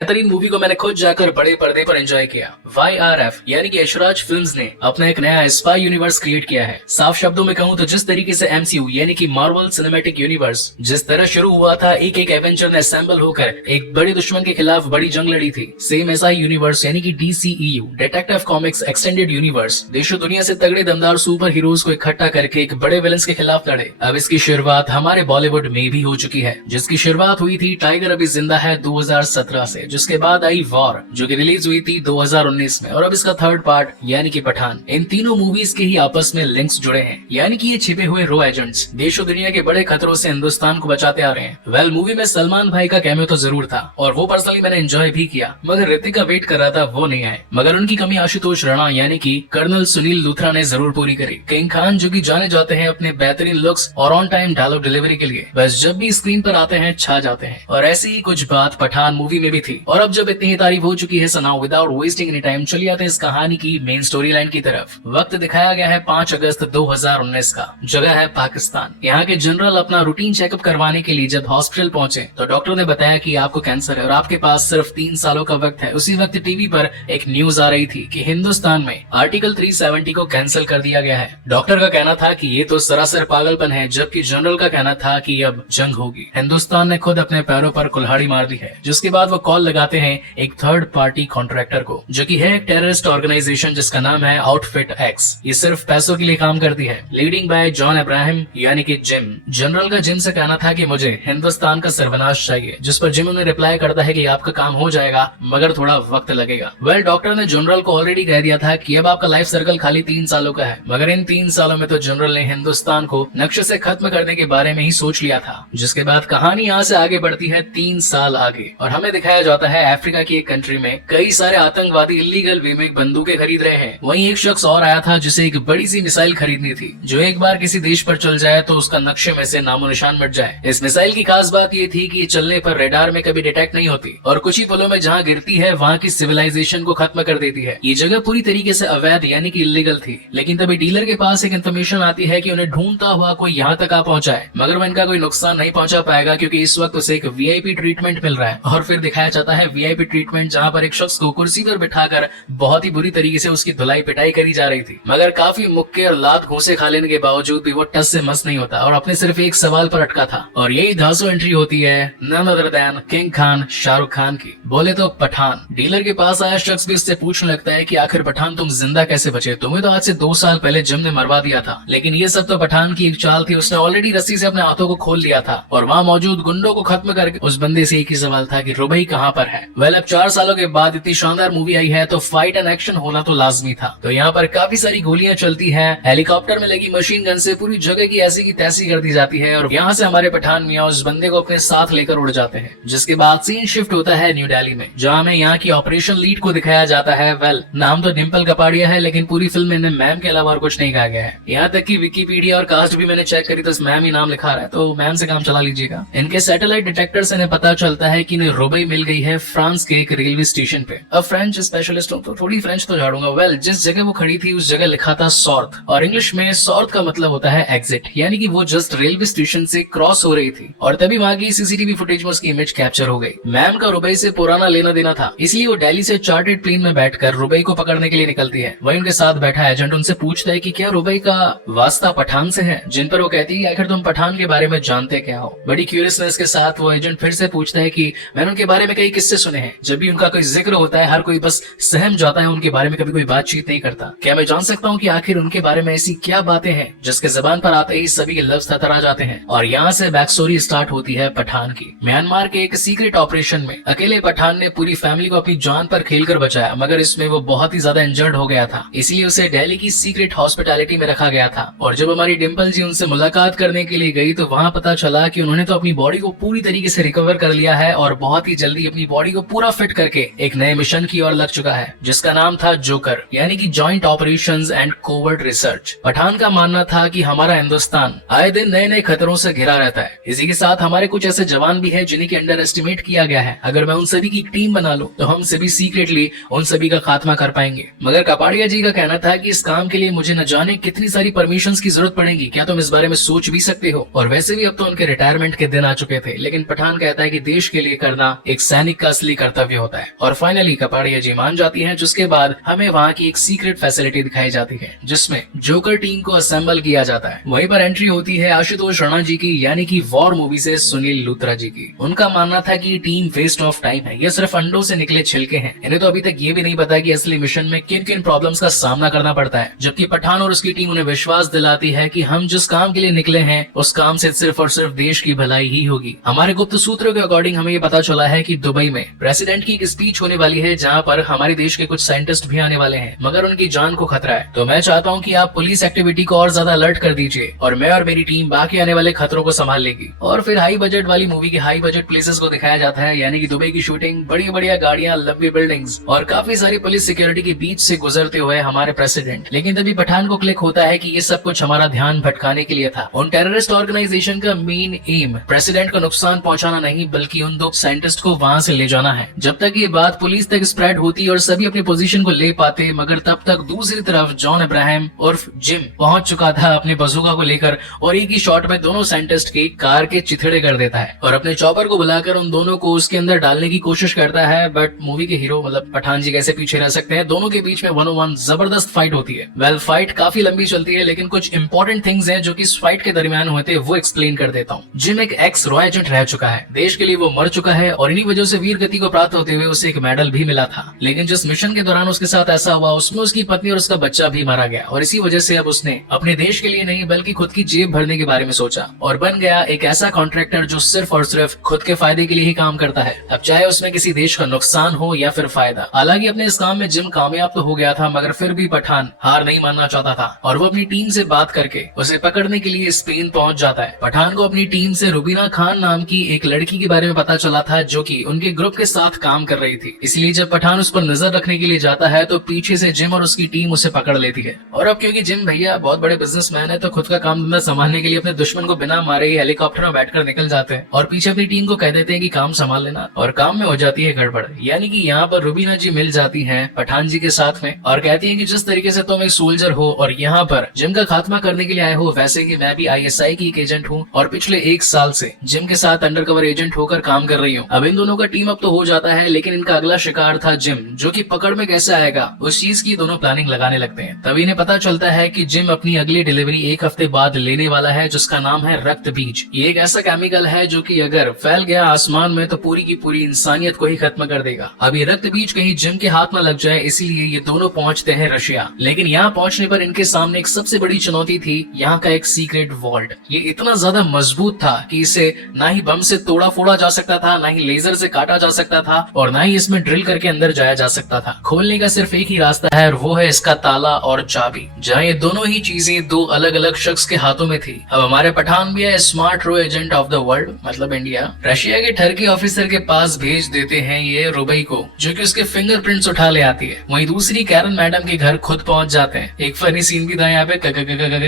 बेहतरीन मूवी को मैंने खुद जाकर बड़े पर्दे पर एंजॉय किया। YRF यानी कि यशराज फिल्म्स ने अपना एक नया स्पाई यूनिवर्स क्रिएट किया है। साफ शब्दों में कहूँ तो जिस तरीके से MCU यानी कि मार्वल सिनेमैटिक यूनिवर्स जिस तरह शुरू हुआ था, एक एक एवेंजर ने असेंबल होकर एक बड़े दुश्मन के खिलाफ बड़ी जंग लड़ी थी, सेम ऐसा यूनिवर्स यानी कि DCEU detective comics extended universe देशों दुनिया से तगड़े दमदार सुपर हीरोज को इकट्ठा करके एक बड़े विलन्स के खिलाफ लड़े। अब इसकी शुरुआत हमारे बॉलीवुड में भी हो चुकी है, जिसकी शुरुआत हुई थी टाइगर अभी जिंदा है 2017 से, जिसके बाद आई वॉर जो कि रिलीज हुई थी 2019 में, और अब इसका थर्ड पार्ट यानी कि पठान। इन तीनों मूवीज के ही आपस में लिंक्स जुड़े हैं, यानी कि ये छिपे हुए रो एजेंट्स देशों दुनिया के बड़े खतरों से हिंदुस्तान को बचाते आ रहे हैं। वेल मूवी में सलमान भाई का कैमियो तो जरूर था और वो पर्सनली मैंने एंजॉय भी किया, मगर ऋतिक का वेट कर रहा था वो नहीं आए। मगर उनकी कमी आशुतोष राणा यानी कि कर्नल सुनील लूथरा ने जरूर पूरी करी। किंग खान जो कि जाने जाते हैं अपने बेहतरीन लुक्स और ऑन टाइम डायलॉग डिलीवरी के लिए, बस जब भी स्क्रीन पर आते हैं छा जाते हैं। और ऐसी ही कुछ बात पठान मूवी में भी थी। और अब जब इतनी तारीफ हो चुकी है, so now without wasting any time चलिए आते हैं इस कहानी की मेन स्टोरी लाइन की तरफ। वक्त दिखाया गया है 5 अगस्त 2019 का, जगह है पाकिस्तान। यहाँ के जनरल अपना रूटीन चेकअप करवाने के लिए जब हॉस्पिटल पहुंचे तो डॉक्टर ने बताया कि आपको कैंसर है और आपके पास सिर्फ 3 सालों का वक्त है। उसी वक्त टीवी पर एक न्यूज आ रही थी कि हिंदुस्तान में आर्टिकल 370 को कैंसिल कर दिया गया है। डॉक्टर का कहना था कि ये तो सरासर पागलपन है, जबकि जनरल का कहना था कि अब जंग होगी। हिंदुस्तान ने खुद अपने पैरों पर कुल्हाड़ी मार दी है, जिसके बाद वो कॉल लगाते हैं एक थर्ड पार्टी कॉन्ट्रैक्टर को, जो कि है एक टेररिस्ट ऑर्गेनाइजेशन जिसका नाम है आउटफिट एक्स। ये सिर्फ पैसों के लिए काम करती है, लीडिंग बाय जॉन अब्राहम यानी कि जिम। जनरल का जिम से कहना था कि मुझे हिंदुस्तान का सर्वनाश चाहिए, जिस पर जिम उन्हें रिप्लाई करता है कि आपका काम हो जाएगा मगर थोड़ा वक्त लगेगा। वेल डॉक्टर ने जनरल को ऑलरेडी कह दिया था कि अब आपका लाइफ सर्कल खाली 3 सालों का है, मगर इन 3 सालों में तो जनरल ने हिंदुस्तान को नक्शे से खत्म करने के बारे में ही सोच लिया था। जिसके बाद कहानी यहाँ से आगे बढ़ती है 3 साल आगे और हमें दिखाया जाता है अफ्रीका की एक कंट्री में कई सारे आतंकवादी इलीगल वे में बंदूकें खरीद रहे हैं। वहीं एक शख्स और आया था जिसे एक बड़ी सी मिसाइल खरीदनी थी, जो एक बार किसी देश पर चल जाए तो उसका नक्शे में से नामो निशान मिट जाए। इस मिसाइल की खास बात ये थी कि ये चलने पर रेडार में कभी डिटेक्ट नहीं होती और कुछ ही पलों में जहाँ गिरती है वहाँ की सिविलाइजेशन को खत्म कर देती है। ये जगह पूरी तरीके से अवैध यानी कि इलीगल थी, लेकिन तभी डीलर के पास एक इन्फॉर्मेशन आती है कि उन्हें ढूंढता हुआ कोई यहाँ तक आ पहुंचा है, मगर वो इनका कोई नुकसान नहीं पहुंचा पाएगा क्योंकि इस वक्त उसे एक VIP ट्रीटमेंट मिल रहा है। और फिर दिखाया जाता है VIP ट्रीटमेंट, जहाँ पर एक शख्स को कुर्सी पर बिठाकर बहुत ही बुरी तरीके से उसकी धुलाई पिटाई करी जा रही थी, मगर काफी मुक्के और लात घूसे खा लेने के बावजूद भी वो टस से मस नहीं होता और अपने सिर्फ एक सवाल पर अटका था। और यही धांसू एंट्री होती है none other than king Khan Shahrukh Khan की, बोले तो पठान। डीलर के पास आया शख्स भी उससे पूछने लगता है कि आखिर पठान तुम जिंदा कैसे बचे, तुम्हें तो आज से 2 साल पहले जिम ने मरवा दिया था। लेकिन ये सब तो पठान की एक चाल थी, उसने ऑलरेडी रस्सी से अपने हाथों को खोल लिया था और वहाँ मौजूद गुंडों को खत्म करके उस बंदे से एक ही सवाल था कि रुबई कहाँ पर है। वेल अब 4 सालों के बाद इतनी शानदार मूवी आई है तो फाइट एंड एक्शन होना तो लाजमी था। तो यहाँ पर काफी सारी गोलियां चलती हैं, हेलीकॉप्टर में लगी मशीन गन से पूरी जगह की ऐसी की तैसी कर दी जाती है और यहाँ से हमारे पठान मियाँ उस बंदे को अपने साथ लेकर उड़ जाते हैं। जिसके बाद सीन शिफ्ट होता है न्यू दिल्ली में, जहाँ हमें यहाँ की ऑपरेशन लीड को दिखाया जाता है। वेल नाम तो डिम्पल कपाड़िया है, लेकिन पूरी फिल्म में इन्हें मैम के अलावा और कुछ नहीं कहा गया है। यहाँ तक की विकीपीडिया और कास्ट भी मैंने चेक करी तो मैम ही नाम लिखा रहा है, तो मैम से काम चला लीजिएगा। इनके सैटेलाइट डिटेक्टर से इन्हें पता चलता है कि इन्हें रुबई मिल गई है फ्रांस के एक रेलवे स्टेशन पे। अब फ्रेंच स्पेशलिस्ट हूँ तो थोड़ी फ्रेंच तो झाड़ूंगा। वेल जिस जगह वो खड़ी थी उस जगह लिखा था सॉर्थ, और इंग्लिश में सॉर्थ का मतलब होता है एग्जिट, यानी कि वो जस्ट रेलवे स्टेशन से क्रॉस हो रही थी और तभी वहाँ की CCTV फुटेज में उसकी इमेज कैप्चर हो गई। मैम का रुबई से पुराना लेना देना था, इसलिए वो दिल्ली से चार्टेड प्लेन में बैठकर रुबई को पकड़ने के लिए निकलती है। वही उनके साथ बैठा एजेंट उनसे पूछता है कि क्या रुबई का वास्ता पठान से है, जिन पर वो कहती है आखिर तुम पठान के बारे में जानते क्या हो। बड़ी क्यूरियसनेस के साथ वो एजेंट फिर से पूछता है कि मैंने उनके बारे में कई किस्से सुने हैं, जब भी उनका कोई जिक्र होता है हर कोई बस सहम जाता है, उनके बारे में कभी कोई बातचीत नहीं करता। क्या मैं जान सकता हूँ कि आखिर उनके बारे में ऐसी क्या बातें हैं जिसके जबान पर आते ही सभी के लफ्ज थरथरा जाते हैं। और यहाँ से बैक स्टोरी स्टार्ट होती है पठान की। म्यांमार के एक सीक्रेट ऑपरेशन में अकेले पठान ने पूरी फैमिली को अपनी जान पर खेलकर बचाया, मगर इसमें वो बहुत ही ज्यादा इंजर्ड हो गया था, इसलिए उसे दिल्ली की सीक्रेट हॉस्पिटैलिटी में रखा गया था। और जब हमारी डिम्पल जी उनसे मुलाकात करने के लिए गई तो वहाँ पता चला कि उन्होंने तो अपनी बॉडी को पूरी तरीके से रिकवर कर लिया है और बहुत ही जल्दी अपनी बॉडी को पूरा फिट करके एक नए मिशन की ओर लग चुका है, जिसका नाम था जोकर, यानी कि joint operations and covert research. Pathaan का मानना था कि हमारा हिंदुस्तान आए दिन नए नए खतरों से घिरा रहता है। इसी के साथ हमारे कुछ ऐसे जवान भी हैं जिन्हें अंडर एस्टिमेट किया गया है। अगर मैं उन सभी की टीम बना लूं तो हम सभी सीक्रेटली उन सभी का खात्मा कर पाएंगे। मगर कपाड़िया जी का कहना था कि इस काम के लिए मुझे न जाने कितनी सारी परमिशंस की जरूरत पड़ेगी, क्या तुम इस बारे में सोच भी सकते हो। और वैसे भी अब तो उनके रिटायरमेंट के दिन आ चुके थे, लेकिन पठान कहता है कि देश के लिए करना एक सैनिक सैनिक का असली कर्तव्य होता है। और फाइनली कपाड़िया जी मान जाती हैं, जिसके बाद हमें वहाँ की एक सीक्रेट फैसिलिटी दिखाई जाती है जिसमें जोकर टीम को असेंबल किया जाता है। वहीं पर एंट्री होती है आशुतोष राणा जी की, यानी कि वॉर मूवी से सुनील लूथरा जी की। उनका मानना था कि टीम वेस्ट ऑफ टाइम है, ये सिर्फ अंडों से निकले छिलके हैं। इन्हें तो अभी तक ये भी नहीं पता कि असली मिशन में किन किन प्रॉब्लम्स का सामना करना पड़ता है। जबकि पठान और उसकी टीम उन्हें विश्वास दिलाती है कि हम जिस काम के लिए निकले हैं उस काम से सिर्फ और सिर्फ देश की भलाई ही होगी। हमारे गुप्त सूत्रों के अकॉर्डिंग हमें ये पता चला है कि दुबई में प्रेसिडेंट की एक स्पीच होने वाली है जहाँ पर हमारे देश के कुछ साइंटिस्ट भी आने वाले हैं, मगर उनकी जान को खतरा है। तो मैं चाहता हूँ कि आप पुलिस एक्टिविटी को और ज्यादा अलर्ट कर दीजिए और मैं और मेरी टीम बाकी आने वाले खतरों को संभाल लेगी। और फिर हाई बजट वाली मूवी के हाई बजट प्लेसेस को दिखाया जाता है, यानी कि दुबई की शूटिंग, बड़ी बढ़िया गाड़ियां, लंबी बिल्डिंग्स और काफी सारी पुलिस सिक्योरिटी के बीच से गुजरते हुए हमारे प्रेसिडेंट। लेकिन तभी पठान को क्लिक होता है कि ये सब कुछ हमारा ध्यान भटकाने के लिए था। उन टेररिस्ट ऑर्गेनाइजेशन का मेन एम प्रेसिडेंट को नुकसान पहुंचाना नहीं, बल्कि उन दो साइंटिस्ट को वहां से ले जाना है। जब तक ये बात पुलिस तक स्प्रेड होती और सभी अपनी पोजीशन को ले पाते, मगर तब तक दूसरी तरफ जॉन अब्राहम उर्फ जिम पहुंच चुका था अपने बंदूकों को लेकर और एक ही शॉट में दोनों साइंटिस्ट की कार के चिथड़े कर देता है और अपने चॉपर को बुलाकर उन दोनों को उसके अंदर डालने की कोशिश करता है। बट मूवी के हीरो मतलब पठान जी कैसे पीछे रह सकते हैं। दोनों के बीच में 1-on-1 जबरदस्त फाइट होती है। वेल फाइट काफी लंबी चलती है, लेकिन कुछ इंपॉर्टेंट थिंग्स हैं जो कि इस फाइट के दरमियान होते हैं, वो एक्सप्लेन कर देता हूँ। जिम एक एक्स रॉ एजेंट रह चुका है, देश के लिए वो मर चुका है और इन्हीं वजह से वीर गति को प्राप्त होते हुए उसे एक मेडल भी मिला था। लेकिन जिस मिशन के दौरान उसके साथ ऐसा हुआ उसमें उसकी पत्नी और उसका बच्चा भी मारा गया और इसी वजह से अब उसने अपने देश के लिए नहीं बल्कि खुद की जेब भरने के बारे में सोचा और बन गया एक ऐसा कॉन्ट्रैक्टर जो सिर्फ और सिर्फ खुद के फायदे के लिए ही काम करता है, अब चाहे उसमें किसी देश का नुकसान हो या फिर फायदा। हालांकि अपने इस काम में जिम कामयाब तो हो गया था, मगर फिर भी पठान हार नहीं मानना चाहता था और वो अपनी टीम से बात करके उसे पकड़ने के लिए स्पेन पहुंच जाता है। पठान को अपनी टीम से रुबीना खान नाम की एक लड़की के बारे में पता चला था जो कि उनके ग्रुप के साथ काम कर रही थी, इसलिए जब पठान उस पर नजर रखने के लिए जाता है तो पीछे से जिम और उसकी टीम उसे पकड़ लेती है। और अब क्योंकि जिम भैया बहुत बड़े बिजनेसमैन है तो खुद का काम धंधा संभालने के लिए अपने दुश्मन को बिना मारे ही हेलीकॉप्टर में बैठकर निकल जाते हैं और पीछे अपनी टीम को कह देते हैं कि काम संभाल लेना, और काम में हो जाती है गड़बड़। यानी कि यहाँ पर रुबीना जी मिल जाती हैं पठान जी के साथ में और कहती हैं कि जिस तरीके से तुम एक सोल्जर हो और यहाँ पर जिम का खात्मा करने के लिए आए हो, वैसे ही मैं भी ISI की एक एजेंट हूँ और पिछले 1 साल से जिम के साथ अंडरकवर एजेंट होकर काम कर रही हूँ। अब इन दोनों का टीम अप तो हो जाता है, लेकिन इनका अगला शिकार था जिम, जो कि पकड़ में कैसे आएगा उस चीज की दोनों प्लानिंग लगाने लगते हैं। तभी इन्हें पता चलता है कि जिम अपनी अगली डिलीवरी 1 हफ्ते बाद लेने वाला है, जिसका नाम है रक्त बीज। ये एक ऐसा केमिकल है जो कि अगर फैल गया आसमान में तो पूरी की पूरी इंसानियत को ही खत्म कर देगा। अब ये रक्त बीज कहीं जिम के हाथ में लग जाए, इसलिए ये दोनों पहुंचते हैं रशिया। लेकिन यहाँ पहुंचने पर इनके सामने एक सबसे बड़ी चुनौती थी यहाँ का एक सीक्रेट वॉल्ट। ये इतना ज्यादा मजबूत था कि इसे ना ही बम से तोड़ा फोड़ा जा सकता था, ना ही लेजर से काटा जा सकता था और ना ही इसमें ड्रिल करके अंदर जाया जा सकता था। खोलने का सिर्फ एक ही रास्ता है और वो है इसका ताला और चाबी। जहाँ ये दोनों ही चीजें दो अलग अलग शख्स के हाथों में थी। अब हमारे पठान भी है स्मार्ट रो एजेंट ऑफ द वर्ल्ड मतलब इंडिया, रशिया के टर्की ऑफिसर के पास भेज देते हैं ये रुबई को, जो कि उसके फिंगरप्रिंट्स उठा ले आती है। वहीं दूसरी कैरन मैडम के घर खुद पहुंच जाते हैं। एक फनी सीन भी था यहाँ पे,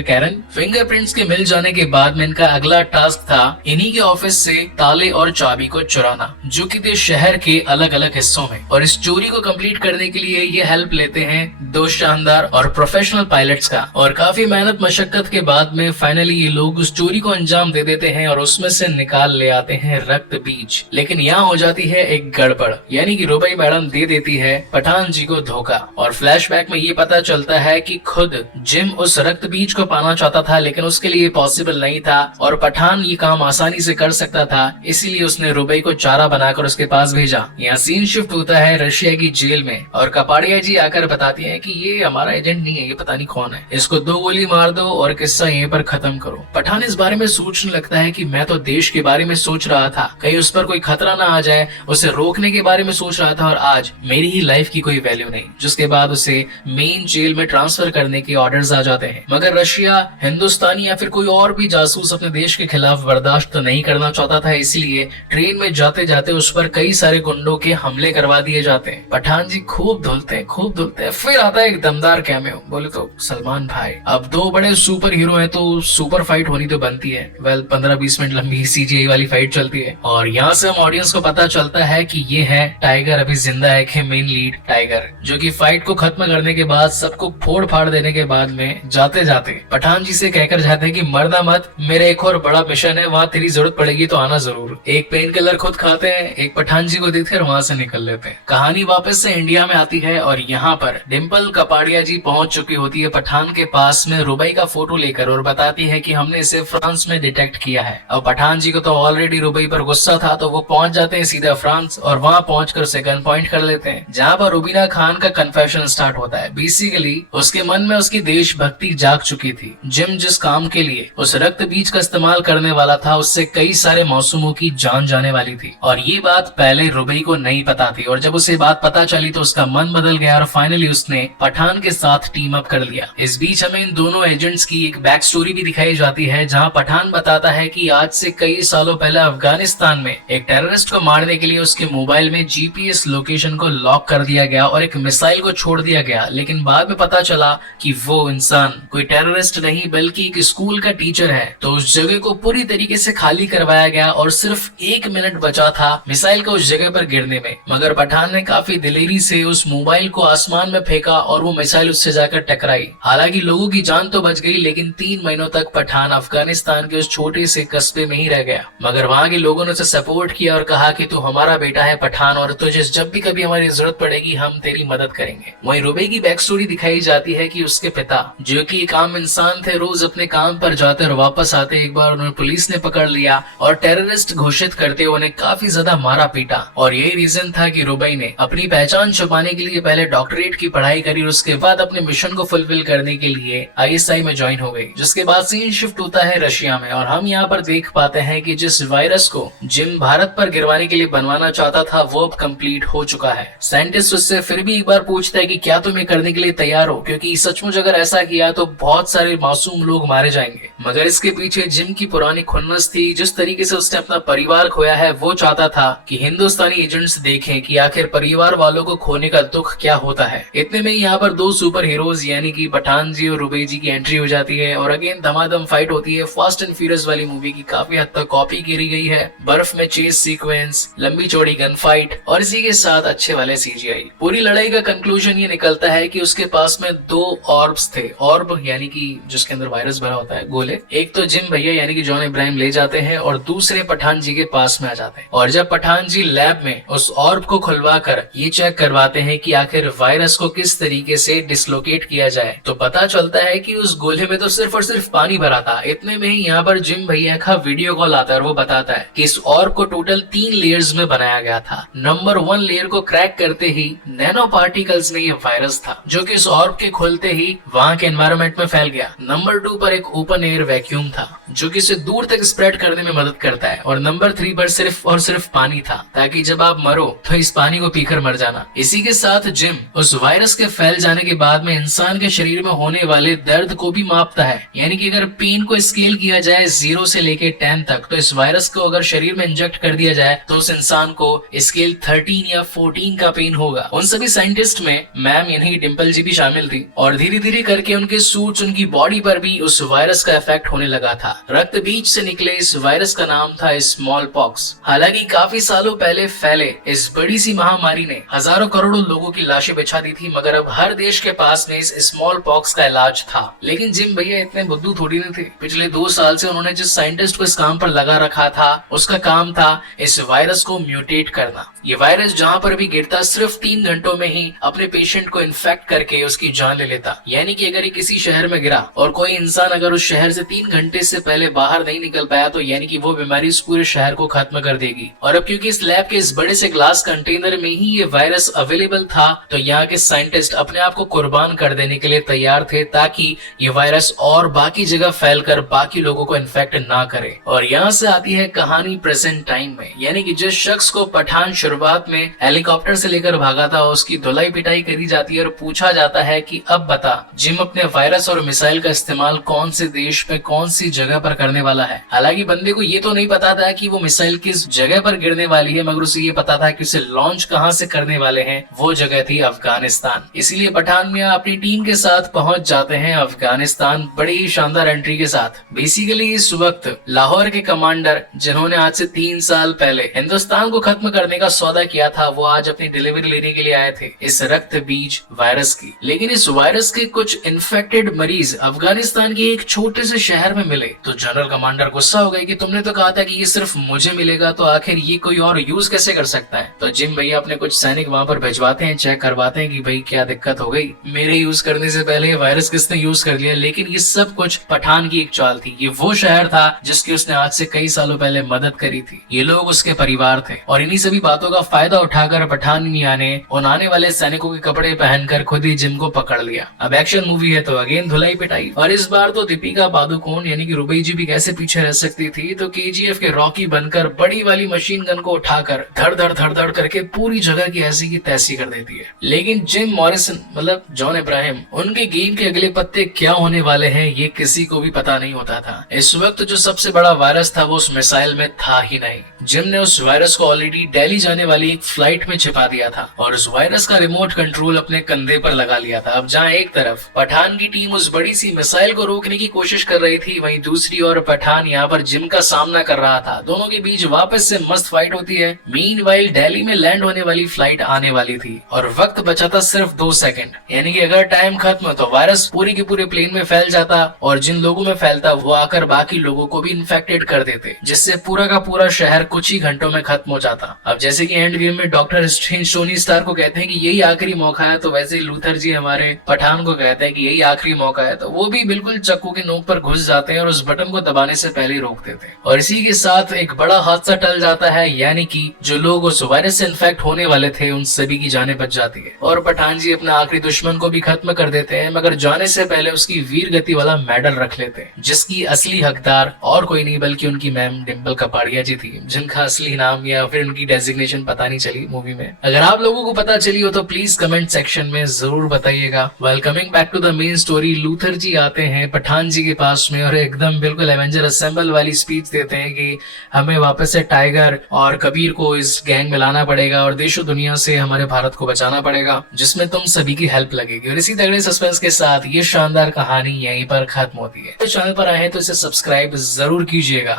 कैरन। फिंगरप्रिंट्स के मिल जाने के बाद में इनका अगला टास्क था इन्हीं के ऑफिस से ताले और चाबी को चुराना, जो कि थे शहर के अलग अलग हिस्सों में। और इस चोरी को कंप्लीट करने के लिए ये हेल्प लेते हैं 2 शानदार और प्रोफेशनल पायलट्स का। और काफी मेहनत मशक्कत के बाद में फाइनली ये लोग उस चोरी को अंजाम दे देते हैं और उसमें से निकाल ले आते हैं रक्त बीज। लेकिन यहाँ हो जाती है एक गड़बड़, यानी कि रुबई मैडम दे देती है पठान जी को धोखा और फ्लैशबैक में ये पता चलता है कि खुद जिम उस रक्त बीज को पाना चाहता था, लेकिन उसके लिए पॉसिबल नहीं था और पठान ये काम आसानी से कर सकता था, इसीलिए उसने रुबई को चारा बनाकर उसके पास भेजा। यहाँ सीन शिफ्ट होता है रशिया की जेल में और कपाड़िया जी आकर बताती है कि ये हमारा एजेंट नहीं है, ये पता नहीं कौन है, इसको 2 गोली मार दो और किस्सा यहीं पर खत्म करो। पठान इस बारे में सोचने लगता है कि मैं तो देश के बारे में सोच रहा था, कहीं उस पर कोई खतरा ना आ जाए, उसे रोकने के बारे में सोच रहा था और आज मेरी ही लाइफ की कोई वैल्यू नहीं। जिसके बाद उसे मेन जेल में ट्रांसफर करने के ऑर्डर्स आ जाते हैं। मगर रशिया, हिंदुस्तानी या फिर कोई और भी जासूस अपने देश के खिलाफ बर्दाश्त तो नहीं करना चाहता था, इसलिए ट्रेन में जाते जाते उस पर कई सारे गुंडों के हमले करवा दिए जाते हैं। पठान जी खूब धुलते हैं। फिर आता है एक दमदार कैमियो, बोले तो सलमान भाई। अब 2 बड़े सुपर हीरो हैं तो सुपर फाइट होनी तो बनती है। वेल 15-20 मिनट लंबी CGI वाली फाइट चलती है और यहाँ से हम ऑडियंस को पता चलता है कि ये है टाइगर अभी जिंदा है, मेन लीड टाइगर, जो कि फाइट को खत्म करने के बाद सबको फोड़ फाड़ देने के बाद में जाते जाते पठान जी से कहकर जाते हैं कि मरना मत, मेरा एक और बड़ा मिशन है, वहाँ तेरी जरूरत पड़ेगी तो आना जरूर। एक पेन किलर खुद खाते हैं, एक एक पठान जी को देखते और वहाँ से निकल लेते हैं। कहानी वापस से इंडिया में आती है और यहाँ पर डिम्पल कपाड़िया जी पहुंच चुकी होती है पठान के पास में रुबई का फोटो लेकर और बताती है कि हमने इसे फ्रांस में डिटेक्ट किया है। और पठान जी को तो ऑलरेडी रुबई पर गुस्सा था, तो वो पहुंच जाते हैं सीधा फ्रांस और वहाँ पहुंचकर उसे गन पॉइंट कर लेते हैं, जहाँ पर रुबीना खान का कन्फेशन स्टार्ट होता है। बेसिकली उसके मन में उसकी देशभक्ति जाग चुकी थी। जिम जिस काम के लिए उस रक्त बीज का इस्तेमाल करने वाला था, उससे कई सारे मासूमों की जान जाने वाली थी और ये बात पहले रुबई को नहीं पता थी। और जब उसे बात पता चली तो उसका मन बदल गया और फाइनली उसने पठान के साथ टीम अप कर लिया। इस बीच हमें इन दोनों एजेंट्स की एक बैक स्टोरी भी दिखाई जाती है, जहां पठान बताता है कि आज से कई सालों पहले अफगानिस्तान में एक टेररिस्ट को मारने के लिए उसके मोबाइल में जीपीएस लोकेशन को लॉक कर दिया गया और एक मिसाइल को छोड़ दिया गया। लेकिन बाद में पता चला कि वो इंसान कोई टेररिस्ट नहीं बल्कि एक स्कूल का टीचर है। तो उस जगह को पूरी तरीके से खाली करवाया गया और सिर्फ 1 मिनट बचा था मिसाइल का उस जगह पर गिरने में, मगर पठान ने काफी दिलेरी से उस मोबाइल को आसमान में फेंका और वो मिसाइल उससे जाकर टकराई। हालांकि लोगों की जान तो बच गई, लेकिन 3 महीनों तक पठान अफगानिस्तान के उस छोटे से कस्बे में ही रह गया। मगर वहाँ के लोगों ने उसे सपोर्ट किया और कहा कि तू हमारा बेटा है पठान और तुझे जब भी कभी हमारी जरूरत पड़ेगी हम तेरी मदद करेंगे। वहीं रुबई की बैक स्टोरी दिखाई जाती है कि उसके पिता, जो कि एक आम इंसान थे, रोज अपने काम पर जाते और वापस आते एक बार उन्हें पुलिस ने पकड़ लिया और टेररिस्ट घोषित करते हुए उन्हें काफी ज्यादा मारा पीटा। और यही रीजन था कि रुबई ने अपनी पहचान छुपाने के लिए पहले डॉक्टरेट की पढ़ाई करी और उसके बाद अपने मिशन को फुलफिल करने के लिए आईएसआई में ज्वाइन हो गई। जिसके बाद सीन शिफ्ट होता है रशिया में और हम यहाँ पर देख पाते हैं कि जिस वायरस को जिम भारत पर गिरवाने के लिए बनवाना चाहता था वो अब कंप्लीट हो चुका है। साइंटिस्ट उससे फिर भी एक बार पूछता है कि क्या तुम ये करने के लिए तैयार हो, क्योंकि सचमुच अगर ऐसा किया तो बहुत सारे मासूम लोग मारे जाएंगे। मगर इसके पीछे जिम की पुरानी खुन्नस थी। जिस तरीके से उसने अपना परिवार खोया है वो चाहता था कि हिंदुस्तानी एजेंट्स देखें कि आखिर परिवार वालों को खोने का दुख क्या होता है। इतने में यहाँ पर 2 सुपर हीरोज यानी कि पठान जी और रुबई जी की एंट्री हो जाती है और अगेन धमाधम फाइट होती है। फास्ट एंड फ्यूरियस वाली मूवी की काफी हद तक कॉपी करी गई है। बर्फ में चेस सीक्वेंस, लंबी चौड़ी गन फाइट और इसी के साथ अच्छे वाले सीजीआई। पूरी लड़ाई का कंक्लूजन ये निकलता है कि उसके पास में 2 ऑर्ब्स थे। ऑर्ब यानी कि जिसके अंदर वायरस भरा होता है, गोले। एक तो जिम भैया यानी कि जॉन इब्राहिम ले जाते हैं और दूसरे पठान जी के पास में आ जाते हैं। और जब पठान जी लैब में उस ऑर्ब को खुलवा कर ये चेक करवाते हैं कि आखिर वायरस को किस तरीके से डिसलोकेट किया जाए, तो पता चलता है कि उस गोले में तो सिर्फ और सिर्फ पानी भरा था। इतने में ही यहाँ पर जिम भैया का वीडियो कॉल आता है और वो बताता है कि इस ऑर्ब को टोटल 3 लेयर्स में बनाया गया था। नंबर 1 लेयर को क्रैक करते ही नैनो पार्टिकल्स में ये वायरस था, जो कि इस ऑर्ब के खुलते ही वहाँ के एनवायरनमेंट में फैल गया। नंबर 2 पर एक ओपन एयर वैक्यूम था, जो कि इसे दूर तक स्प्रेड करने में मदद करता है। और नंबर 3 पर सिर्फ और सिर्फ पानी था, ताकि जब आप मरो तो इस पानी को पीकर मर जाना। इसी के साथ जिम उस वायरस के फैल जाने के बाद में इंसान के शरीर में होने वाले दर्द को भी मापता है। यानी कि अगर पेन को स्केल किया जाए 0 से लेके 10 तक, तो इस वायरस को अगर शरीर में इंजेक्ट कर दिया जाए तो उस इंसान को स्केल 13 या 14 का पेन होगा। उन सभी साइंटिस्ट में मैम यानी कि डिम्पल जी भी शामिल थी और धीरे धीरे करके उनके सूट्स, उनकी बॉडी पर भी उस वायरस का इफेक्ट होने लगा था। रक्त बीज से निकले इस वायरस का नाम था स्मॉल पॉक्स। हालांकि काफी सालों पहले फैले इस बड़ी सी महामारी ने हजारों करोड़ों लोगों की लाशें बिछा दी थी, मगर अब हर देश के पास में इस स्मॉल पॉक्स का इलाज था। लेकिन जिम भैया इतने बुद्धू थोड़ी न थे। पिछले 2 साल से उन्होंने जिस साइंटिस्ट को इस काम पर लगा रखा था, उसका काम था इस वायरस को म्यूटेट करना। ये वायरस जहाँ पर भी गिरता सिर्फ 3 घंटों में ही अपने पेशेंट को इन्फेक्ट करके उसकी जान ले लेता। यानी कि अगर ये किसी शहर में गिरा और कोई इंसान अगर उस शहर से 3 घंटे से पहले बाहर नहीं निकल पाया, तो यानी कि वो बीमारी इस पूरे शहर को खत्म कर देगी। और अब क्योंकि इस लैब के इस बड़े से ग्लास कंटेनर में ही ये वायरस अवेलेबल था, तो यहाँ के साइंटिस्ट अपने आप को कुर्बान कर देने के लिए तैयार थे, ताकि ये वायरस और बाकी जगह फैलकर बाकी लोगों को इन्फेक्ट ना करे। और यहाँ से आती है कहानी प्रेजेंट टाइम में। यानी कि जिस शख्स को पठान शुरुआत में हेलीकॉप्टर से लेकर भागा था, उसकी धुलाई पिटाई करी जाती है और पूछा जाता है कि अब बता, जिम अपने वायरस और मिसाइल का इस्तेमाल कौन से देश में कौन सी जगह पर करने वाला है। हालांकि बंदे को ये तो नहीं पता था कि वो मिसाइल किस जगह पर गिरने वाली है, मगर उसे ये पता था कि उसे लॉन्च कहाँ से करने वाले हैं। वो जगह थी अफगानिस्तान। इसीलिए पठान मियां अपनी टीम के साथ पहुंच जाते हैं अफगानिस्तान बड़ी ही शानदार एंट्री के साथ। बेसिकली इस वक्त लाहौर के कमांडर, जिन्होंने आज से 3 साल पहले हिंदुस्तान को खत्म करने का सौदा किया था वो आज अपनी डिलीवरी लेने के लिए आए थे इस रक्त बीज वायरस की। लेकिन इस वायरस के कुछ इन्फेक्टेड मरीज अफगानिस्तान के एक छोटे से शहर में मिले तो जनरल कमांडर गुस्सा हो गए कि तुमने तो कहा था कि ये सिर्फ मुझे मिलेगा, तो आखिर ये कोई और यूज कैसे कर सकता है। तो जिम भैया अपने कुछ सैनिक वहाँ पर भिजवाते हैं, चेक करवाते हैं कि भाई क्या दिक्कत हो गई, मेरे यूज करने से पहले वायरस किसने यूज कर लिया। लेकिन ये सब कुछ पठान की एक चाल थी। ये वो शहर था जिसकी उसने आज से कई सालों पहले मदद करी थी। ये लोग उसके परिवार थे और इन्हीं सभी बातों का फायदा उठाकर पठान मियां ने उन आने वाले सैनिकों के कपड़े पहनकर खुद ही जिम को पकड़ लिया। अब एक्शन मूवी है तो अगेन धुलाई पिटाई, और इस बार तो दीपिका पादुकोण यानी कि रुबई जी भी कैसे पीछे रह सकती थी, तो केजीएफ के रॉकी बनकर बड़ी वाली मशीन गन को उठाकर धड़ धड़ धड़ धड़ करके पूरी जगह की ऐसी की तैसी कर देती है। लेकिन जिम मॉरिसन मतलब जॉन इब्राहिम, उनके गेम के अगले पत्ते क्या होने वाले हैं ये किसी को भी पता नहीं होता था। इस वक्त जो सबसे बड़ा वायरस था वो उस मिसाइल में था ही नहीं। जिम ने उस वायरस को ऑलरेडी दिल्ली जाने वाली एक फ्लाइट में छिपा दिया था और उस वायरस का रिमोट कंट्रोल अपने कंधे पर लगा लिया था। अब जहाँ एक तरफ पठान की टीम उस बड़ी सी मिसाइल को रोकने की कोशिश कर रही थी, वहीं दूसरी ओर पठान यहाँ पर जिम का सामना कर रहा था। दोनों के बीच वापस से मस्त फाइट होती है। मीनवाइल दिल्ली में लैंड होने वाली फ्लाइट आने वाली थी और वक्त बचा था सिर्फ 2 सेकंड, यानी कि अगर टाइम खत्म तो वायरस पूरी के पूरे प्लेन में फैल जाता और जिन लोगों में फैलता वो आकर बाकी लोगों को भी इन्फेक्टेड कर देते, जिससे पूरा का पूरा शहर कुछ ही घंटों में खत्म हो जाता। अब जैसे कि एंड गेम में डॉक्टर स्ट्रेंज टोनी स्टार को कहते हैं कि यही आखिरी मौका है, तो वैसे ही लूथर जी हमारे पठान को कहते हैं कि यही आखिरी मौका है, तो वो भी बिल्कुल चक्कू के नोक पर घुस जाते हैं और उस बटन को दबाने से पहले ही रोक देते हैं। और इसी के साथ एक बड़ा हादसा टल जाता है, यानी कि जो लोग उस वायरस से इन्फेक्ट होने वाले थे उन सभी की जानें बच जाती है और पठान जी अपना आखिरी दुश्मन को भी खत्म कर देते हैं, मगर जाने से पहले उसकी वीर गति वाला मेडल रख लेते हैं, जिसकी असली हकदार और कोई नहीं बल्कि उनकी मैम डिम्पल कपाड़िया जी थी, जिनका असली नाम या फिर उनकी डेजिग्नेशन पता नहीं चली मूवी में। अगर आप लोगों को पता चली हो तो प्लीज कमेंट सेक्शन में जरूर बताइएगा। Well coming back to the main story, Luther ji आते हैं पठान जी के पास में और एकदम बिल्कुल एवेंजर असेंबल वाली स्पीच देते हैं कि हमें वापस से टाइगर और कबीर को इस गैंग में लाना पड़ेगा और देशों दुनिया से हमारे भारत को बचाना पड़ेगा, जिसमें तुम सभी की हेल्प लगेगी। और इसी तगड़े सस्पेंस के साथ ये शानदार कहानी यहीं पर खत्म होती है। तो चैनल पर आए तो इसे सब्सक्राइब जरूर कीजिएगा।